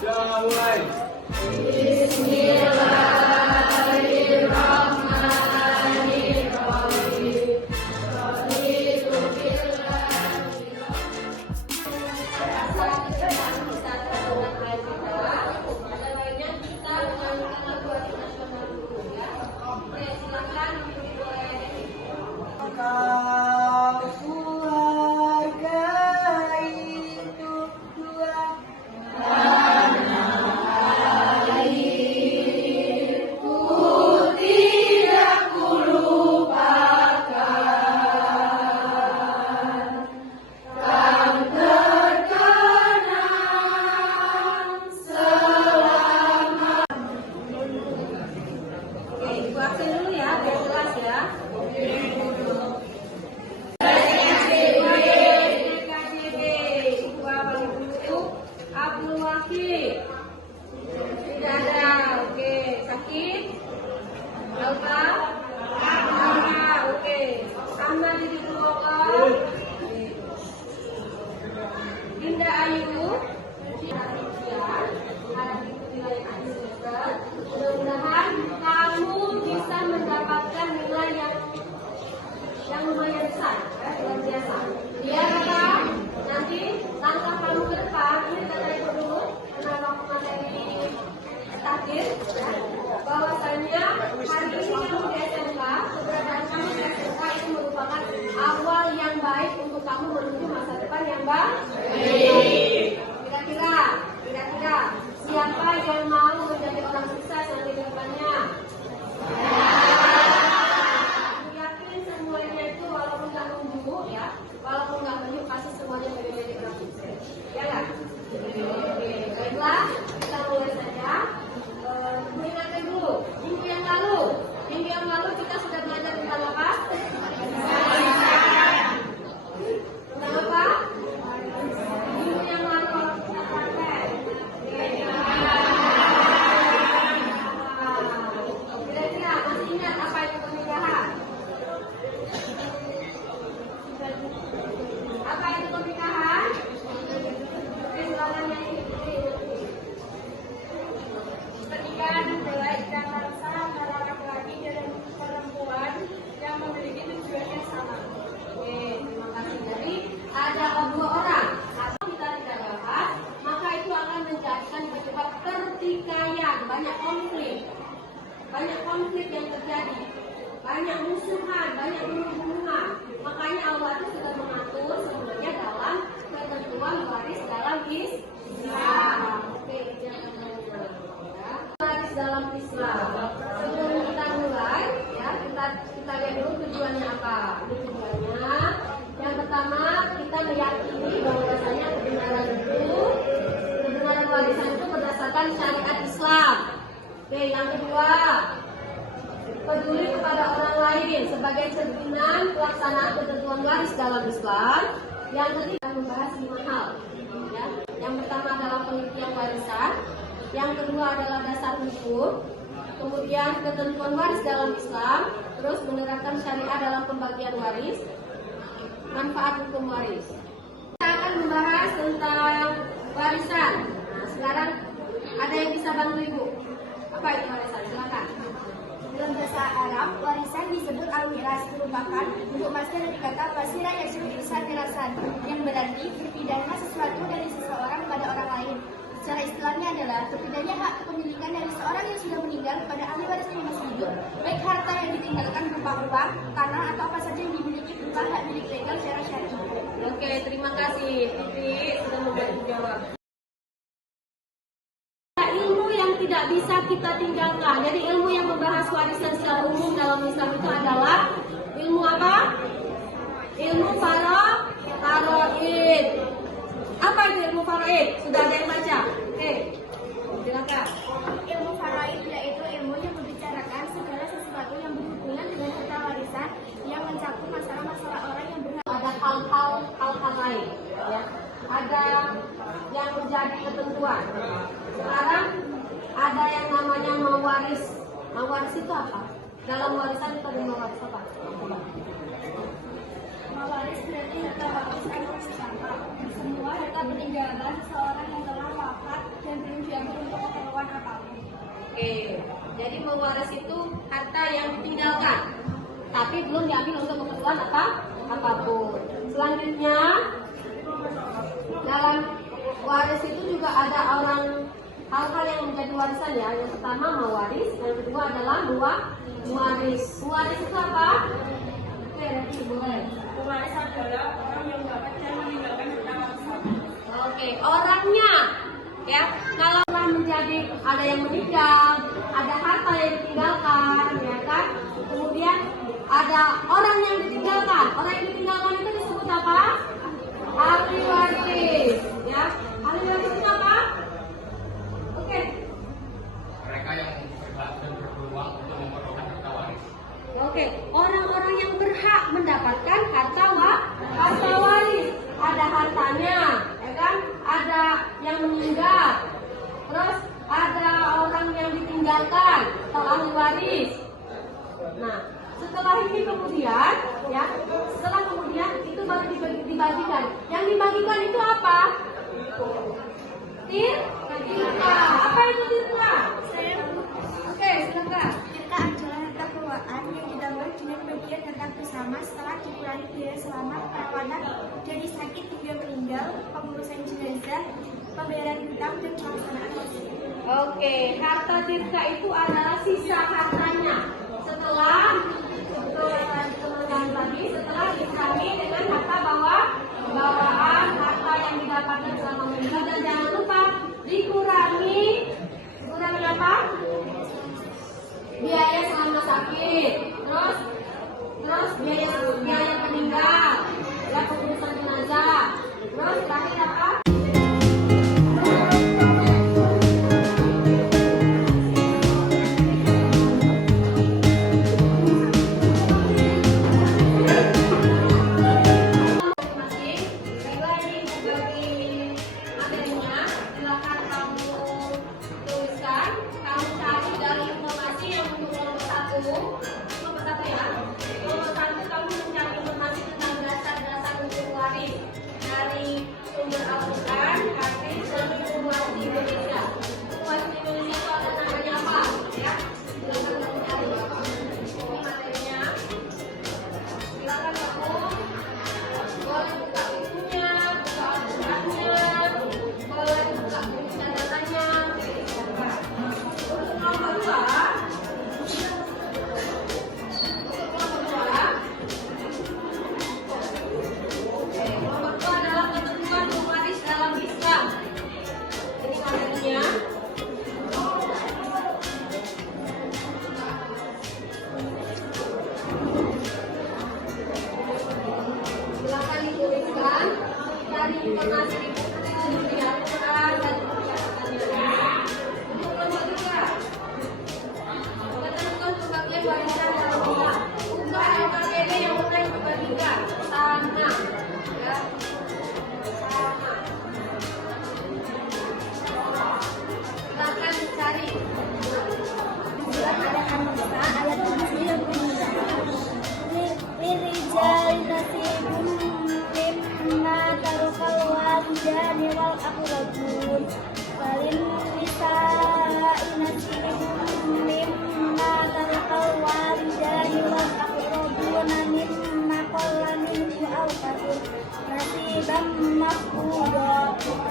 Sudah mulai. Kau keluarga itu dua Oke, ibu absen dulu ya, biar jelas ya. KJB, ibu apa dulu? Abdul Wahid. Tidak ada, oke. Sakit? Alfa? Alfa, oke. Amma di Purwokerto. Dinda Ayu. Mudah-mudahan kamu bisa mendapatkan nilai yang lumayan besar, luar biasa. Biar apa? Nanti langkah kamu ke depan, ini kata ibu dulu, karena waktu materi takdir, bahwasanya hari ini kamu di SMK, keberadaan kamu di SMK itu merupakan awal yang baik untuk kamu menuju masa depan yang baik. Kira-kira siapa yang mau menjadi orang sukses nanti ke depannya? Aku yakin semuanya itu walaupun nggak nunggu ya, walaupun nggak menunjuk pasti semuanya menjadi orang sukses. Ya nggak? Oke, baiklah, kita mulai saja. Mengingatkan dulu, minggu yang lalu kita sudah belajar tentang apa? Tentang apa? Minggu yang lalu kalau kita praktek. Kira-kira masih ingat apa itu pernikahan? Apa itu pernikahan? Oke, silakan yang ini. Pernikahan adalah ikatan sah antara laki-laki dan perempuan yang memiliki tujuan yang sama. Oke, terima kasih. Jadi ada dua orang. Kalau kita tidak dapat, maka itu akan menjadikan penyebab pertikaian, banyak konflik yang terjadi, banyak musuhan, banyak bunuh-bunuhan. Makanya Allah itu sudah mengatur sebenarnya dalam ketentuan waris dalam Islam. Oke, jangan lupa. Waris dalam Islam. Sebelum kita mulai, ya kita lihat dulu tujuannya apa. Tujuannya yang pertama kita meyakini bahwasanya kebenaran warisan itu berdasarkan syariat Islam. Oke, yang kedua, peduli kepada orang lain sebagai cerminan pelaksanaan ketentuan waris dalam Islam. Yang ketiga membahas 5 hal. Ya. Yang pertama adalah penelitian warisan. Yang kedua adalah dasar hukum. Kemudian ketentuan waris dalam Islam. Terus menerapkan syariah dalam pembagian waris. Manfaat hukum waris. Kita akan membahas tentang warisan. Nah, sekarang ada yang bisa bantu ibu? Apa itu warisan? Silakan. Dalam bahasa Arab, warisan disebut al-miras, merupakan bentuk masdar dari kata basira yasrisan mirasan, yang berarti berpindahnya sesuatu dari seseorang pada orang lain. Secara istilahnya adalah berpindahnya hak kepemilikan dari seorang yang sudah meninggal pada ahli waris yang masih hidup, baik harta yang ditinggalkan berupa uang, tanah, atau apa saja yang dimiliki berupa hak milik legal secara syar'i. Oke, terima kasih. Fitri sudah membantu jawab. Ilmu yang tidak bisa kita tinggalkan. Jadi ilmu yang membahas warisan secara umum dalam Islam itu adalah ilmu apa? Ilmu faraid. Apa itu ilmu faraid? Sudah ada yang baca? Oke, silakan. Ilmu faraid yaitu ilmu yang membicarakan segala sesuatu yang berhubungan dengan harta warisan yang mencakup masalah-masalah orang yang berhak. Ada hal-hal lain, ya. Ada yang menjadi ketentuan. Sekarang ada yang namanya mewaris. Mewaris itu apa? Dalam warisan itu ada mewaris apa? Mewaris berarti harta warisan semua harta peninggalan seseorang yang telah wafat dan belum Oke, jadi mewaris itu harta yang ditinggalkan, tapi belum diambil untuk keperluan apapun. Selanjutnya, dalam waris itu juga ada hal-hal yang menjadi warisan ya. Yang pertama mewaris, yang kedua adalah mewaris. Mewaris itu apa? Oke, Revi, boleh. Pewaris adalah orang yang dapat dan meninggalkan harta warisan. Oke, orangnya ya. Kalau menjadi ada yang meninggal, ada harta yang ditinggalkan, ya kan? Kemudian ada orang yang ditinggalkan. Orang yang ditinggalkan itu disebut apa? Ahli waris, ya. Ahli waris itu apa? Oke. Mereka yang berhak dan berpeluang untuk memperoleh harta waris. Oke, orang-orang yang berhak mendapatkan harta waris. Ada hartanya, ya kan? Ada yang meninggal. Terus ada orang yang ditinggalkan atau ahli waris. Nah, setelah ini kemudian, ya, itu baru dibagikan. Yang dibagikan itu apa? Tirka. Apa itu tirka? Oke, silakan. Tirka adalah harta keuangan yang ditambah dengan bagian harta bersama setelah dikurangi biaya selama perawatan dari sakit hingga meninggal, pengurusan jenazah, pembayaran hutang dan pelaksanaan wasiat. Oke, harta tirka itu adalah sisa hartanya setelah dikurangi dengan harta bawaan harta yang didapatkan selama meninggal, dan jangan lupa dikurangi apa? Biaya selama sakit, terus biaya meninggal, ya, pengurusan jenazah, terus terakhir apa?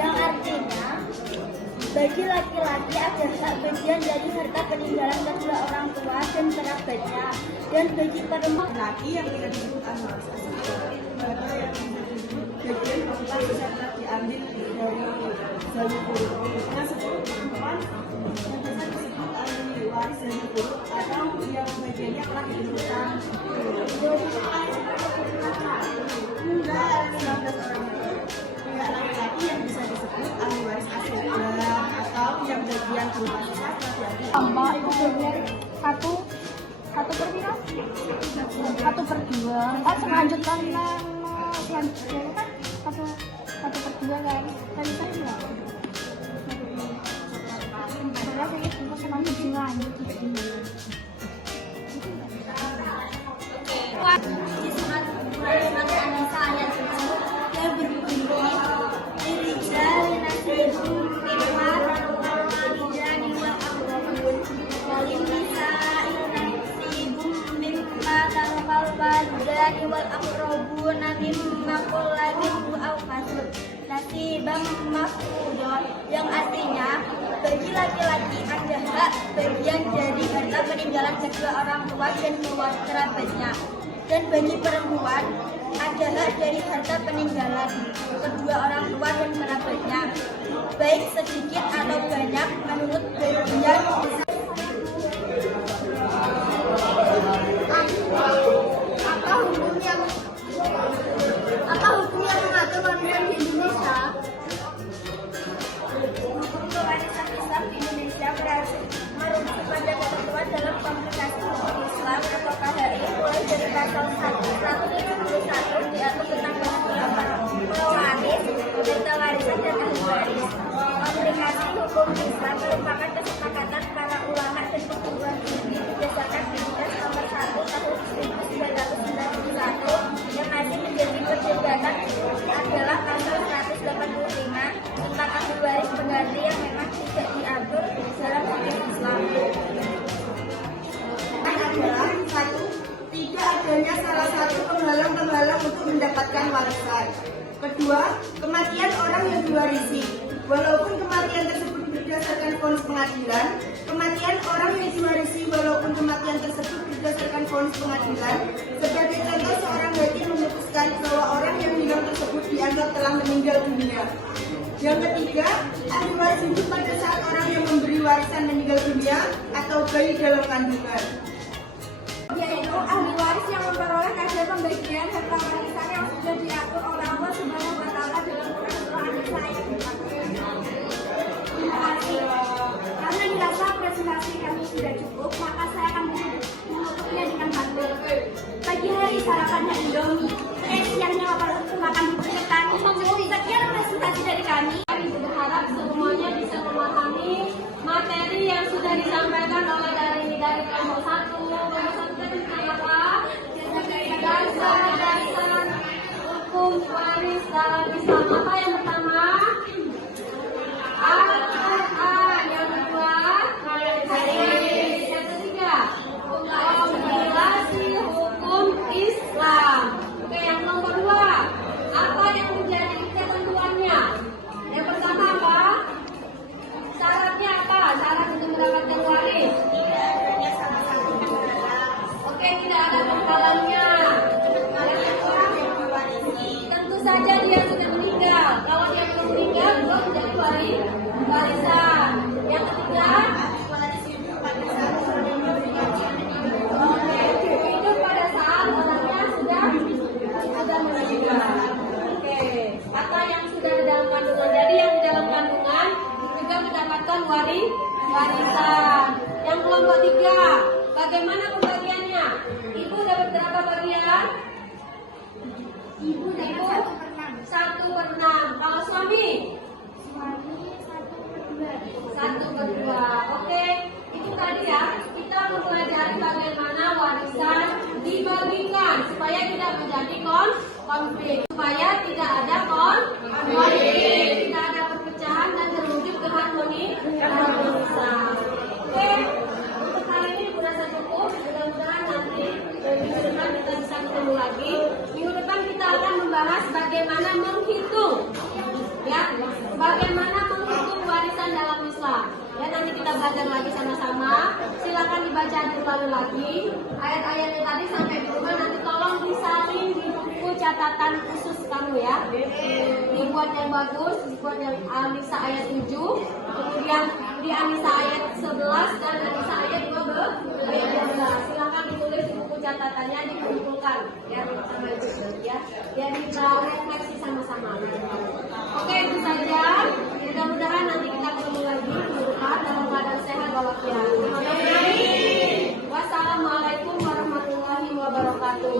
Yang artinya bagi laki-laki ada hak bagian dari harta peninggalan kedua orang tua dan kerabatnya, dan bagi perempuan Laki yang tidak disebut ahli waris bagian harta yang telah diambil dari zalil furud. Nah, seluruh perempuan yang bisa disebut ahli waris zalil furud atau yang bagiannya telah ditentukan. Enggak, 19 orang. Pihak laki-laki yang bisa disebut ahli waris aslian atau yang bagian berupa sisa telah diambil. tambah itu bagian satu per berapa? 1/2. Selanjutnya selanjutnya kan satu per 2 kan? Tadi saya nggak. Saya pikir itu selanjutnya lanjut. Bang Mahfudon yang artinya bagi laki-laki ada hak bagian dari harta peninggalan kedua orang tua dan keluarga kerabatnya, dan bagi perempuan ada hak dari harta peninggalan kedua orang tua dan kerabatnya, baik sedikit atau banyak menurut bagian. Apa hukum yang mengatur warisan di Indonesia? Hukum pewarisan Islam di Indonesia merujuk pada ketentuan dalam Komunikasi Hukum Islam atau KHI mulai dari pasal 171 diatur tentang pewaris, pemerintah warisan dan ahli waris. Komunikasi Hukum Islam merupakan kesepakatan para ulama dan perguruan tinggi berdasarkan Perpres Nomor 1 Tahun 1991 yang masih menjadi perdebatan adalah pasal 185 tentang ahli waris pengganti yang memang tidak diatur dalam hukum Islam. Adalah satu, tidak adanya salah satu penghalang-penghalang untuk mendapatkan warisan. Kedua, kematian orang yang diwarisi. Walaupun kematian tersebut berdasarkan vonis pengadilan, kematian orang yang diwarisi walaupun kematian tersebut berdasarkan vonis pengadilan. Sebagai contoh, seorang hakim memutuskan bahwa orang yang hilang tersebut dianggap telah meninggal dunia. Yang ketiga, ahli waris hidup pada saat orang yang memberi warisan meninggal dunia atau bayi dalam kandungan. Yaitu ahli waris yang memperoleh kadar pembagian harta warisan yang sudah diatur oleh Allah Subhanahu wa Ta'ala dalam Quran An-Nisa ayat 4. Terima kasih. Karena dirasa presentasi kami sudah cukup, maka saya akan menutupnya dengan pantun. Pagi hari sarapannya Indomie, siangnya makan bubur ketan. Sekian presentasi dari kami. Kami berharap semuanya bisa memahami materi yang sudah disampaikan oleh dari kelompok 1. Kelompok 1 tadi tentang apa? Dasar hukum waris dalam Islam. Apa yang pertama? Al-Quran. Yang kedua, hadis. Yang ketiga, kompilasi hukum Islam. Oke, yang nomor 2, apa yang menjadi ketentuannya? Yang pertama apa? Syaratnya apa? Syarat untuk mendapatkan waris. Oke, tidak ada penghalangnya. Tentu saja dia sudah meninggal. Kalau dia belum meninggal, belum menjadi warisan. Yang ketiga, hidup pada saat orangnya sudah meninggal. Oke, kata yang sudah di dalam kandungan. Jadi yang di dalam kandungan juga mendapatkan warisan. Yang kelompok 3, bagaimana pembagiannya? Ibu dapat berapa bagian? Ibu dapat 1/6. Kalau suami? Suami 1/2. Oke, itu tadi ya. Kita mempelajari bagaimana warisan dibagikan supaya tidak menjadi konflik, supaya tidak ada konflik, tidak ada perpecahan dan terwujud keharmonisan. Oke, untuk kali ini sudah cukup. Mudah-mudahan nanti minggu depan kita bisa ketemu lagi. Minggu depan kita akan membahas bagaimana menghitung, ya, bagaimana menghitung warisan dalam Islam. Ya, nanti kita belajar lagi sama-sama. Silakan dibaca ulang lagi ayat-ayatnya tadi sampai di rumah. Nanti tolong disalin di buku catatan khusus kamu ya. Dibuat yang bagus, dibuat yang An-Nisa ayat 7, kemudian di An-Nisa ayat 11 dan An-Nisa ayat 12. Silakan ditulis di buku catatannya, dikumpulkan ya sama Ibu ya. Biar kita refleksi sama-sama. Oke, itu saja. Mudah-mudahan nanti kita ketemu lagi minggu depan dalam keadaan sehat walafiat. Terima kasih. Wassalamualaikum warahmatullahi wabarakatuh.